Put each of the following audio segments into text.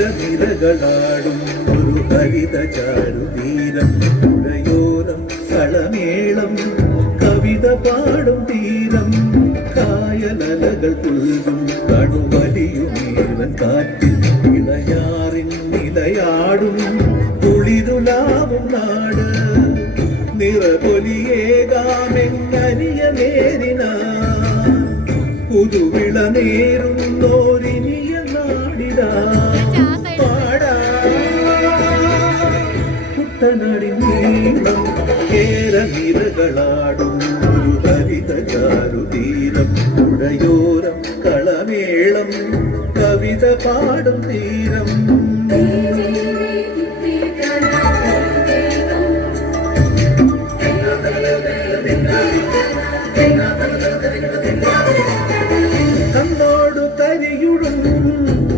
കേരനിരകളാടും ഒരു ഹരിത ചാരുതീരം പുഴയോരം കളമേളം കവിത പാടും തീരം കായലകൾ പുൽകും കടുവലിയുമീവൻ കാറ്റിൽ ഇളയാറിൻ നിലയാടും കുളിരുലാവും നാട്. നിറപൊലിയേകാമെന്നരിയ നേരിന. പുതുവിള നേരുന്നോരിനിയ നാടിടാ പാടാ. കുട്ടനാടി നീളം കേരനിരകളാടും ഒരു ഹരിത പാടും തീരം. കണ്ണോടു തരിയുടും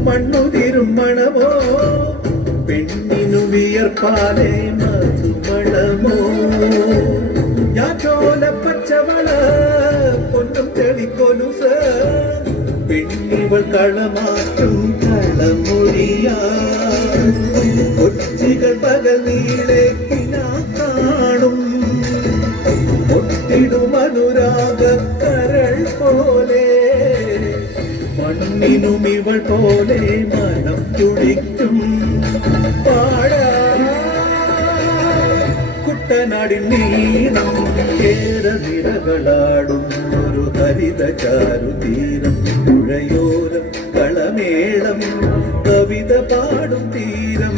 മണ്ണുതിരും മണമോ? പെണ്ണിനു വിയർപ്പാലെ പെണ്ണിവൾ കളമാ കൊച്ചികൾ പകൽ നീളെ കാണും. ഒട്ടിടും അനുരാഗ കരൾ പോലെ. മണ്ണിനും ഇവൾ പോലെ മനം തുടിക്കും പാടാ. കുട്ടനാടിൻ നീളം കേരനിരകളാടും ഒരു ഹരിതചാരു തീരം പുഴയോരം കളമേളം കവിത പാടും തീരം.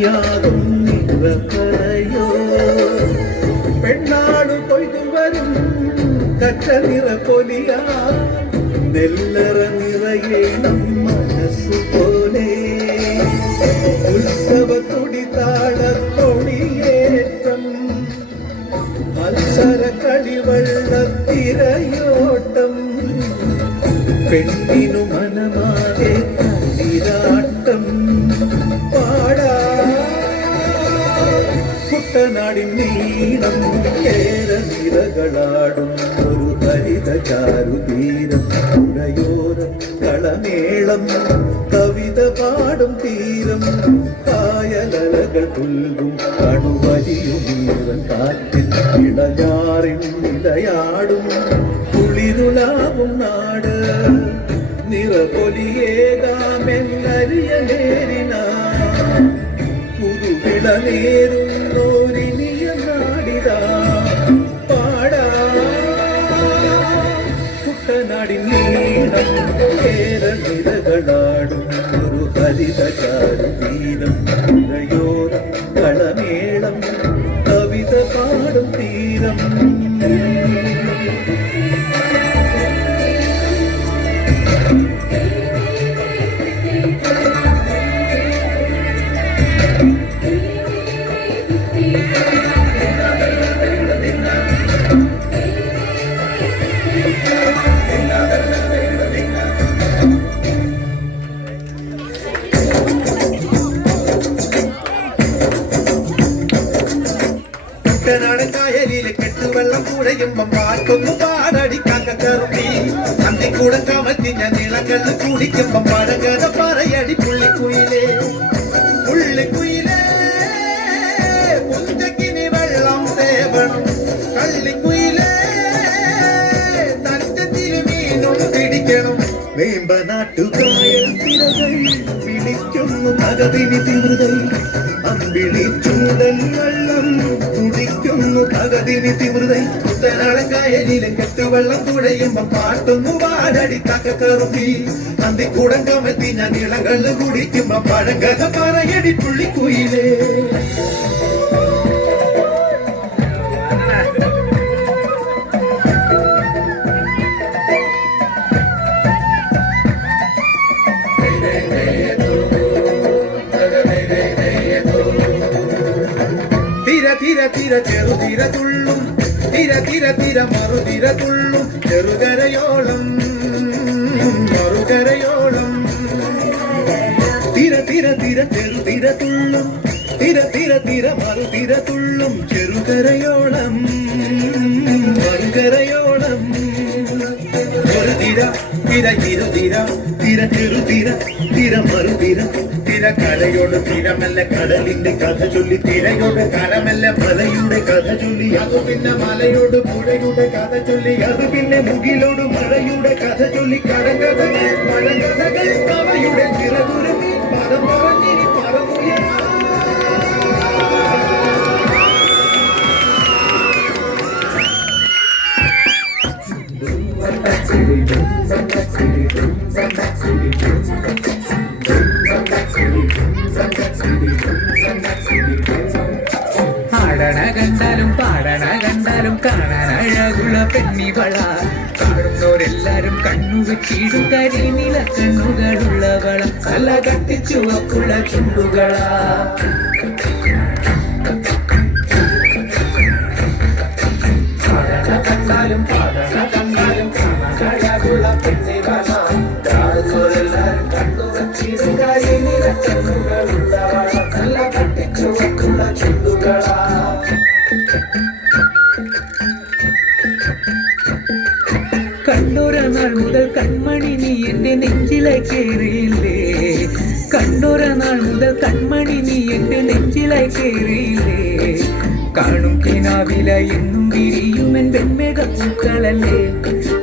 കണിയാകും നിറപ്പറയോ പെണ്ണാട് കൊയ്തു വരും കച്ച നിറ പൊലിയ നെല്ലറ നിറയെ മനസ്സു പോലെ. ഉത്സവ തുടിതാള തൊടിയേറ്റം മത്സര കളിവള്ള തിരയോട്ടം പെണ്ണിനു മനമാകെ കുട്ടനാടിൻ നീളം കേരനിരകളാടും ഒരു ഹരിത ചാരുതീരം പുഴയോരം കളമേളം കവിത പാടും തീരം. കായലകൾ പുൽകും കണുവലിയുമീവൻ കാറ്റിൽ ഇളഞ്ഞാറിൻ ഇടയാടും കുളിരുലാവും നാട് നിറപൊലിയേകാമെന്നരിയ നേരിനാ. പുതുവിള നേരുന്നോരിനിയ ഒരു ഹരിത പറയടി പുള്ളിക്കുയിലേ പുള്ളിക്കുയിലേ പുഞ്ചക്കിനി വെള്ളം തേവണം. കള്ളിക്കുയിലേ തറ്റത്തിൽ മീനും പിടിക്കണം. വേമ്പനാട്ടുകായൽ തിരകൾ വിളിക്കുന്നു നഗതിനി തിമൃതൈ അമ്പിളി ചൂടൻ വെള്ളം പാടുന്നു ഭഗതിനി തിമൃതൈ കുട്ടനാടൻ കായലിലെ കെട്ടുവെള്ളം തുഴയുമ്പോ പാട്ടുന്നു പാടടി തക്കറുമ്പി കൂടം കമത്തി ഞാൻ ഇളകൾ കുടിക്കുമ്പോ പഴങ്കഥ പറയടി പുള്ളിക്കുയിലേ. തിര തിര തിര ചെറുതിര തുള്ളും. തിര തിര തിര മറുതിര തുള്ളും. ചെറുകരയോളം മറുകരയോളം. തിര തിര തിര ചെറുതിര തുള്ളും. തിര തിര തിര മറുതിര തുള്ളും. ചെറുകരയോളം മറുകരയോളം തിര ഇരുതിര തിര. ചെറുതിര തിര മറുതിര തിര. കരയോട് തിരമല്ല കടലിന്റെ കഥ ചൊല്ലി. തിരയോട് കരമല്ല മലയുടെ കഥ ചൊല്ലി. അത് പിന്നെ മലയോട് പുഴയുടെ കഥ ചൊല്ലി. അത് പിന്നെ മുകിലോട് മഴയുടെ കഥ ചൊല്ലി. കടകഥകൾ മഴകഥകൾ കവയുടെ ചിറകുരുമി പദം പറഞ്ഞിനി ആടണ കണ്ടാലും പാടണ കണ്ടാലും കാണാൻ അഴകുള്ള പെണ്ണിവള കാണുന്നവരെല്ലാരും കണ്ണു വെച്ചിടും കരിനില കണ്ണുകളുള്ളവള കല കട്ടിച്ചുവപ്പുള്ള ചുണ്ടുകളാ. എന്നും വിരിയുമെൻ വെൺമേഘ പൂക്കളല്ലേ?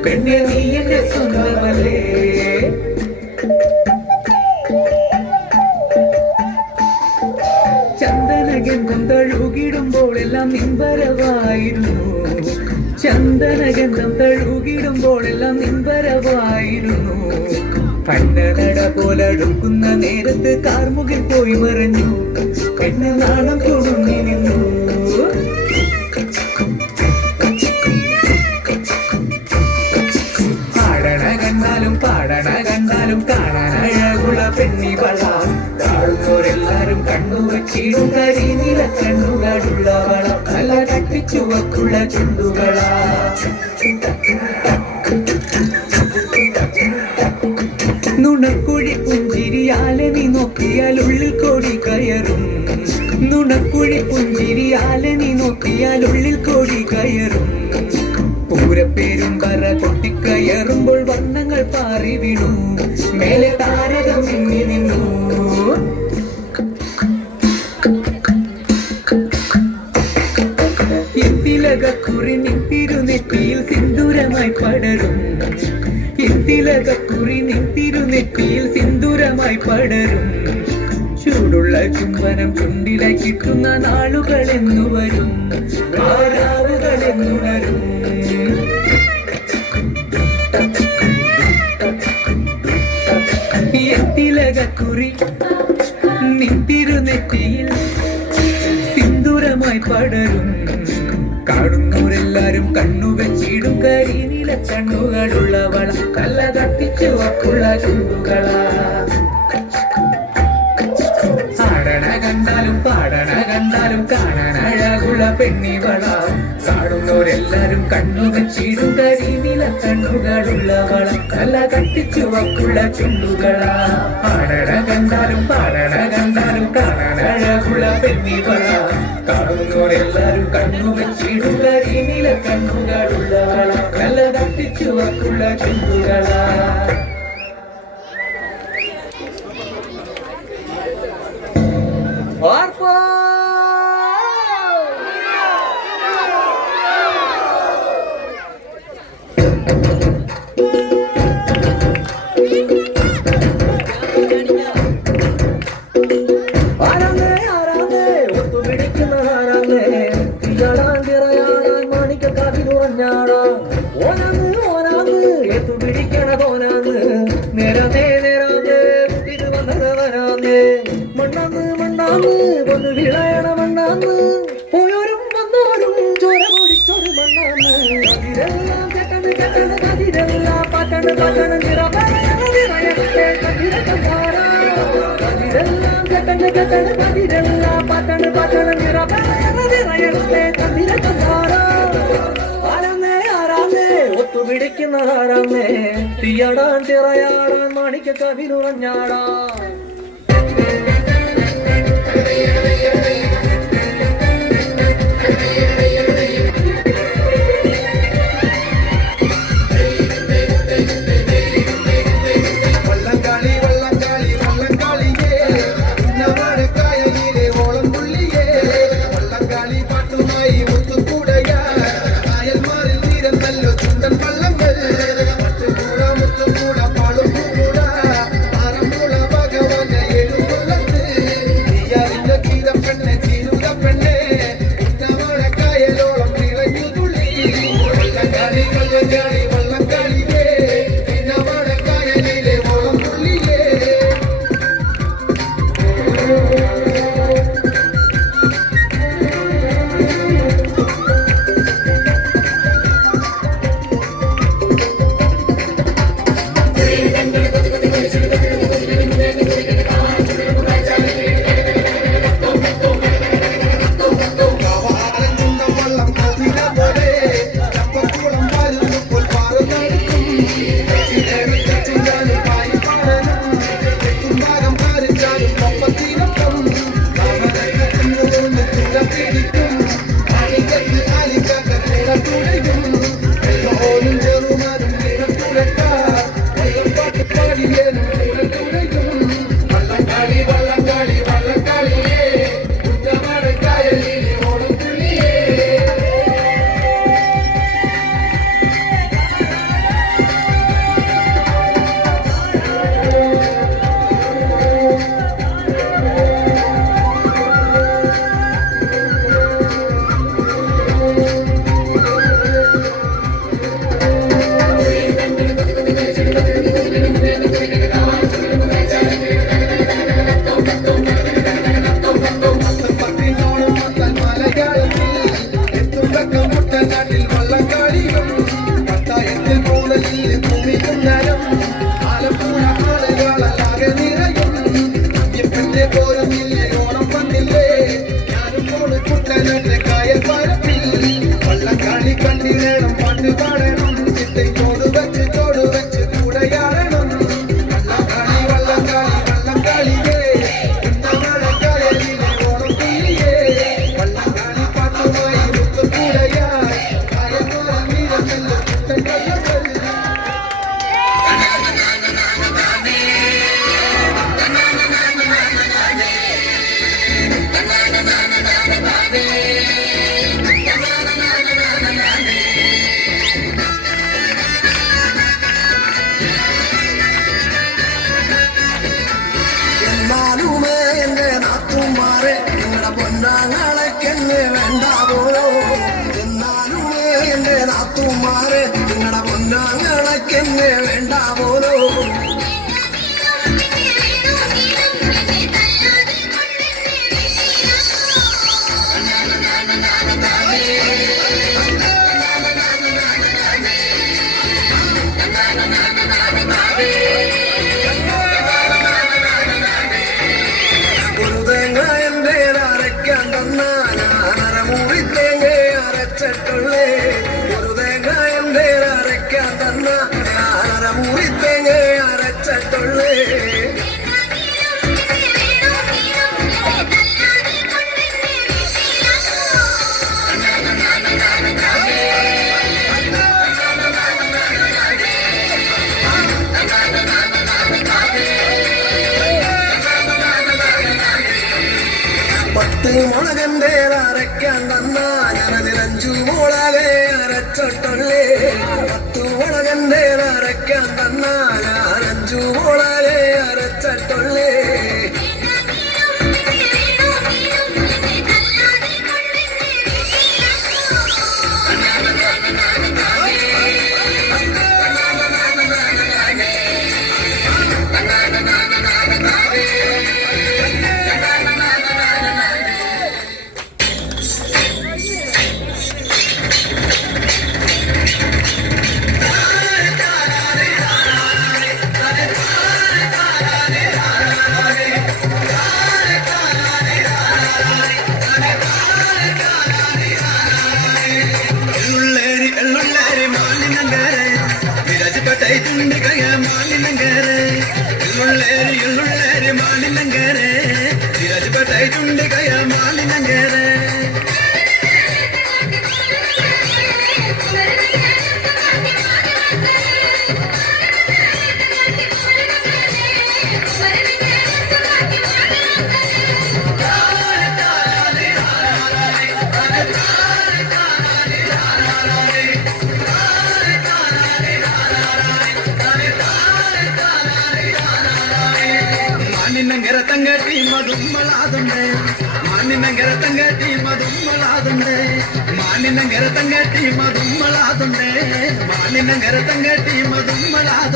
പെണ്ണെ നീ എന്റെ സ്വന്തമല്ലേ? ചന്ദനഗന്ധം തഴുകിടുമ്പോൾ എല്ലാം നിൻവരവായിരുന്നു. ചന്ദനഗന്ധം തഴുകിടുമ്പോൾ എല്ലാം നിൻവരവായിരുന്നു. കണ്ണനട പോലടുക്കുന്ന നേരത്ത് കാർമുകിൽ പോയി മറഞ്ഞു. കണ്ണനാണം നാണം കൊടുങ്ങി നിന്നു. കണ്ണു നില കണ്ണുകളുള്ളവള നല്ല കട്ടിച്ചുവക്കുള്ള ചുണ്ടുകളാ. നുണക്കുഴി പുഞ്ചിരിയാലെ നീ നോക്കിയാൽ ഉള്ളിൽ കോടി കയറും. നുണക്കുഴി പുഞ്ചിരിയാലെ നീ നോക്കിയാൽ ഉള്ളിൽ കോടി കയറും. പൂരപ്പേരും പറ കൊട്ടിക്കയറുമ്പോൾ വർണങ്ങൾ പാറി വീണു മേലെ താരകം മിന്നി പടരും ചൂടുള്ള ചുംബനം ചുണ്ടിലായി കിട്ടുന്ന നാളുകൾ എന്നു വരും. ആരാവുകൾ എന്നുണരും എന്തിലകക്കുറി നിത്തിരുനെറ്റിയിൽ സിന്ദൂരമായി പടരും. കാണുന്നവരെല്ലാരും കണ്ണു വെച്ചിടും കരിനില കണ്ണുകളുള്ളവള കല്ല തട്ടിച്ചു വക്കുള്ള ചുണ്ടുകളാ. പെണ്ണിവള കാണുന്നവരെല്ലാരും കണ്ണു വെച്ചിടും കരിനില കണ്ണുകളുള്ളവള കല കത്തിച്ചു വക്കുള്ള ചുണ്ടുകളാ. ആടണ കണ്ടാലും പാടണ കണ്ടാലും കാണാൻ അഴകുള്ള പെണ്ണിവള കാണുന്നവരെല്ലാരും കണ്ണു വെച്ചിടും കരിനില കണ്ണുകളുള്ളവള കല കത്തിച്ചു വക്കുള്ള ചുണ്ടുകളാ. കടകട കതിരല്ല പതണ പതണ നിറ. നിറയത്തെ കതിര ആരാമേ ആരാമേ ഒത്തുപിടിക്കുന്ന ആരാമേ തീയടാൻ തിറയാടാൻ മാണിക്ക കവിനുറഞ്ഞാടാ പത്ത് മുളകന്റെ അരയ്ക്കാൻ തന്ന. ഞാനതിലഞ്ചു മുളകെ അരച്ചൊട്ടല്ലേ പത്ത് മുളകന്റെ അരയ്ക്കാൻ തന്ന. ഞാനഞ്ചു മുളകെ അരച്ചൊട്ടല്ലേ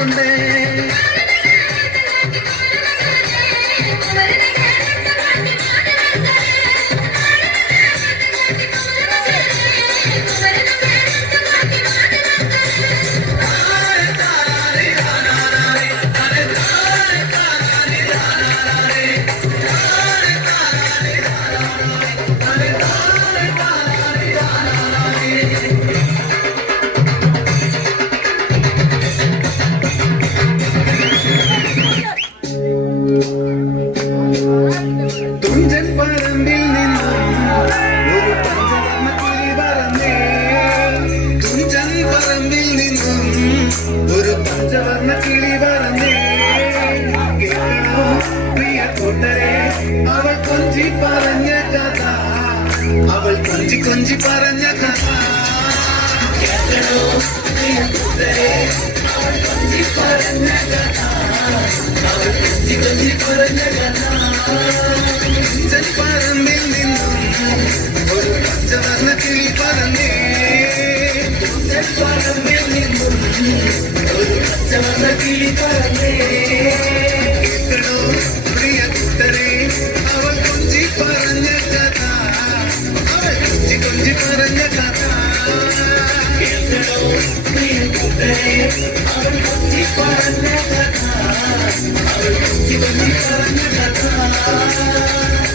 கொண்டே കൊഞ്ചി പറഞ്ഞ കഥ കേൾക്കണോ കൊഞ്ചി പറഞ്ഞ കഥ അവൾ കൊഞ്ചി കൊഞ്ചി പറഞ്ഞ കഥ പറമ്പിൽ നിന്നും ഒരു പച്ചവർണ്ണത്തിൽ പറഞ്ഞേ പറമ്പിൽ നിന്നും ഒരു പച്ചവർണ്ണത്തിൽ പറഞ്ഞേ പറഞ്ഞ കഥ